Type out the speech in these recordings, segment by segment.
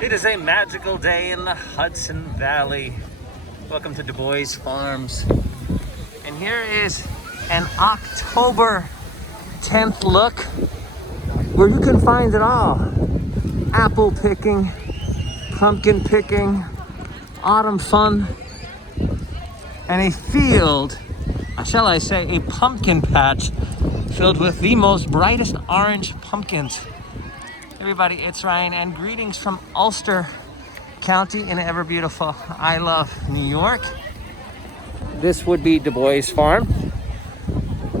It is a magical day in the Hudson Valley. Welcome to DuBois Farms. And here is an October 10th look where you can find it all. Apple picking, pumpkin picking, autumn fun, and a field, shall I say, a pumpkin patch filled with the most brightest orange pumpkins. Everybody, it's Ryan, and greetings from Ulster County in ever beautiful I love New York. This would be DuBois Farm.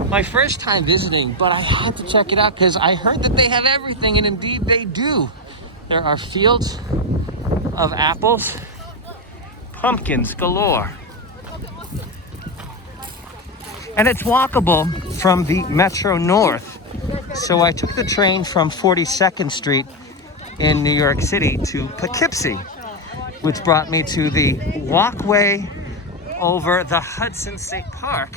My first time visiting, but I had to check it out because I heard that they have everything, and indeed they do. There are fields of apples, pumpkins galore. And it's walkable from the Metro North. So I took the train from 42nd Street in New York City to Poughkeepsie, which brought me to the walkway over the Hudson State Park,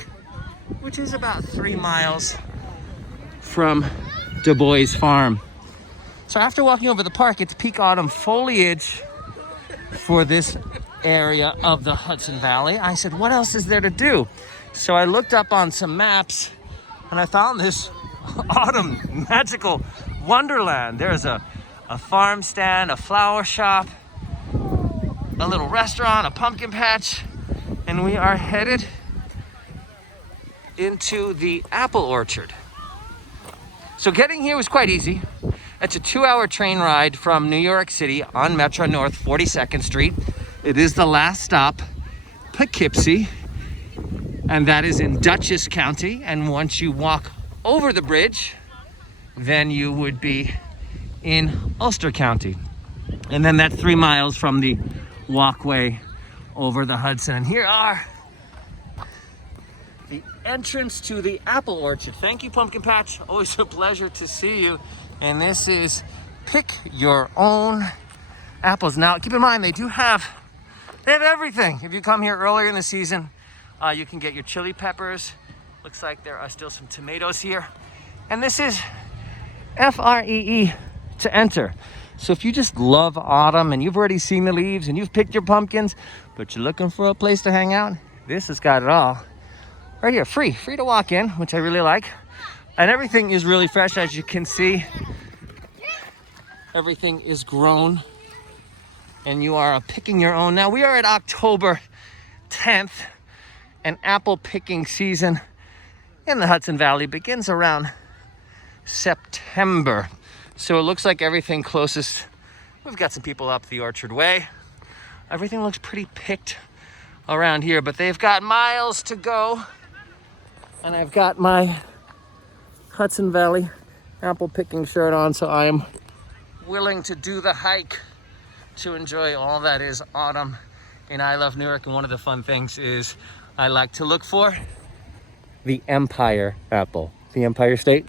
which is about 3 miles from DuBois Farm. So after walking over the park, it's peak autumn foliage for this area of the Hudson Valley. I said, what else is there to do? So I looked up on some maps and I found this autumn magical wonderland. There's a farm stand, a flower shop, a little restaurant, a pumpkin patch, and we are headed into the apple orchard. So getting here was quite easy. It's a 2-hour train ride from New York City on Metro North 42nd Street. It is the last stop, Poughkeepsie, and that is in Dutchess County. And once you walk over the bridge, then you would be in Ulster County. And then that's 3 miles from the walkway over the Hudson. And here are the entrance to the apple orchard. Thank you, Pumpkin Patch. Always a pleasure to see you. And this is pick your own apples. Now, keep in mind, they have everything. If you come here earlier in the season, you can get your chili peppers. Looks like there are still some tomatoes here. And this is free to enter. So if you just love autumn and you've already seen the leaves and you've picked your pumpkins, but you're looking for a place to hang out, this has got it all. Right here, free to walk in, which I really like. And everything is really fresh, as you can see. Everything is grown and you are picking your own. Now we are at October 10th, and apple picking season in the Hudson Valley begins around September. So it looks like everything closest, we've got some people up the Orchard Way. Everything looks pretty picked around here, but they've got miles to go. And I've got my Hudson Valley apple picking shirt on, so I am willing to do the hike to enjoy all that is autumn in I Love New York. And one of the fun things is I like to look for the Empire apple, the Empire State.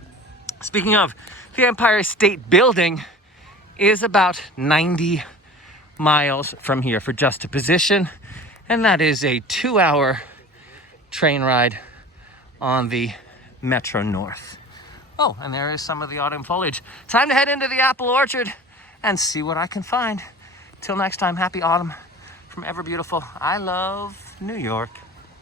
Speaking of, the Empire State Building is about 90 miles from here for juxtaposition, and that is a 2-hour train ride on the Metro North. Oh, and there is some of the autumn foliage. Time to head into the apple orchard and see what I can find. Till next time, happy autumn from ever beautiful I Love New York.